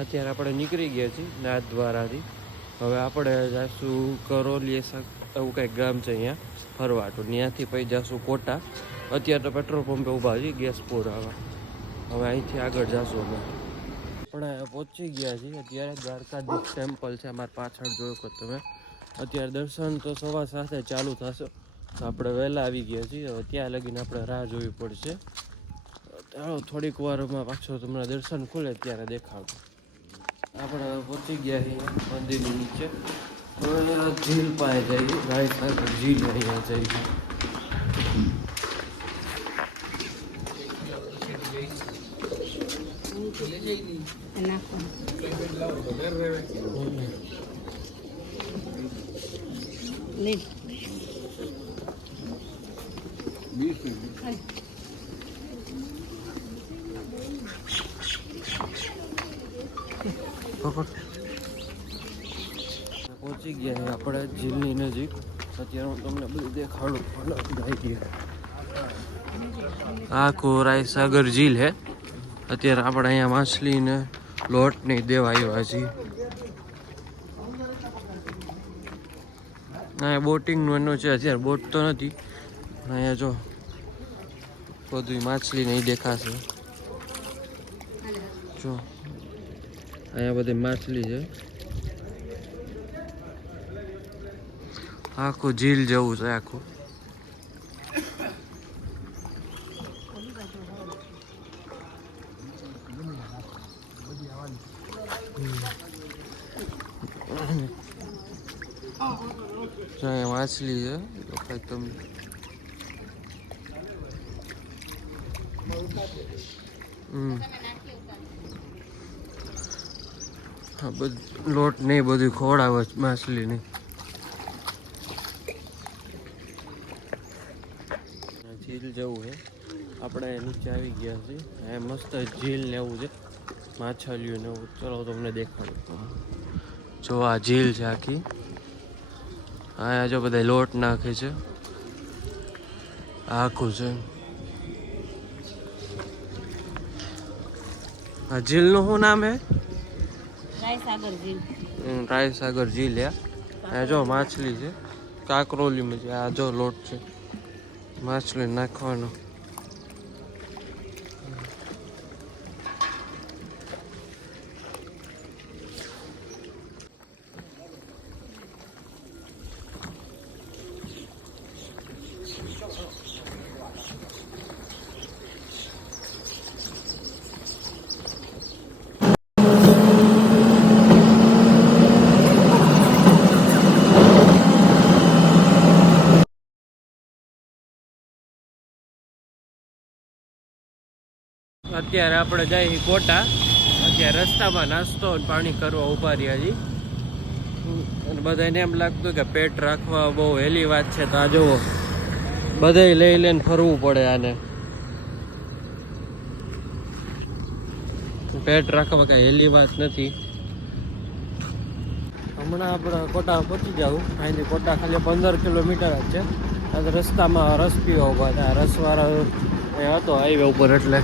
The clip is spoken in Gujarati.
અત્યારે આપણે નીકળી ગયા છીએ નાથદ્વારાથી. હવે આપણે જઈશું કરોલીએ એવું કંઈક ગામ છે અહીંયા ફરવા, તો ત્યાંથી પછી જઈશું કોટા. અત્યારે તો પેટ્રોલ પંપે ઊભા છીએ ગેસ પુરાવા. હવે અહીંથી આગળ જઈશું અમે. આપણે પહોંચી ગયા છીએ અત્યારે દ્વારકાધીશ ટેમ્પલ છે અમારી પાછળ, જોયો કે તમે. અત્યારે દર્શન તો 7:15 ચાલુ થશે, તો આપણે વહેલા આવી ગયા છીએ. હવે ત્યાં લગીને આપણે રાહ જોવી પડશે. ચાલો થોડીક વારમાં પાછો તમને દર્શન ખુલે ત્યારે દેખાડું. આપણે પહોંચી ગયા છીએ મંદિરની નીચે. હવે ઝીલ પાસે જઈએ, રાઈટ સાઈડ ઝીલ અહીંયા જઈએ. પહોંચી ગયા આપણે ઝીલની નજીક. અત્યારે હું તમને બધું દેખાડું. આખું રાયસાગર ઝીલ હે. અત્યારે આપણે અહીંયા માછલીને લોટ નહીં દેવા આવ્યા છીએ. અહીંયા બોટિંગનું એનું છે, અત્યારે બોટ તો નથી. અહીંયા જો બધું માછલી નહીં દેખાશે. જો અહીંયા બધી માછલી છે. આખું ઝીલ જેવું છે આખું. અહીંયા માછલી છે તમે. હા, બધું લોટ નહીં બધું ખવડાવે માછલી નહીં. ઝીલ જેવું છે. આપણે નીચે આવી ગયા છીએ. એ મસ્ત ઝીલ ને એવું છે, માછલીઓ ને એવું. ચલો તમને દેખાડું. જો આ ઝીલ છે આખી. અહીંયા જો બધા લોટ નાખે છે. આખું છે આ ઝીલનું શું નામ હે? રાયસાગર ઝીલ. રાયસાગર ઝીલ હે. અહીંયા જો માછલી છે, કાકરોલીમાં છે. આ જો લોટ છે, માછલી નાખવાનો. અત્યારે આપણે જઈએ કોટા. અત્યારે રસ્તામાં નાસ્તો અને પાણી કરવા ઊભા રહ્યા છીએ. અને બધાને એમ લાગતું કે પેટ રાખવા બહુ હેલી વાત છે, તો આ જુઓ બધાય લઈ લઈને ફરવું પડે. આને પેટ રાખવા કઈ હેલી વાત નથી. હમણાં આપણે કોટા પહોંચી જાઉં. અહીંથી કોટા ખાલી 15 કિલોમીટર જ છે. રસ્તામાં રસ પીવા ઊભા હતા. રસવાળો હતો હાઈવે ઉપર, એટલે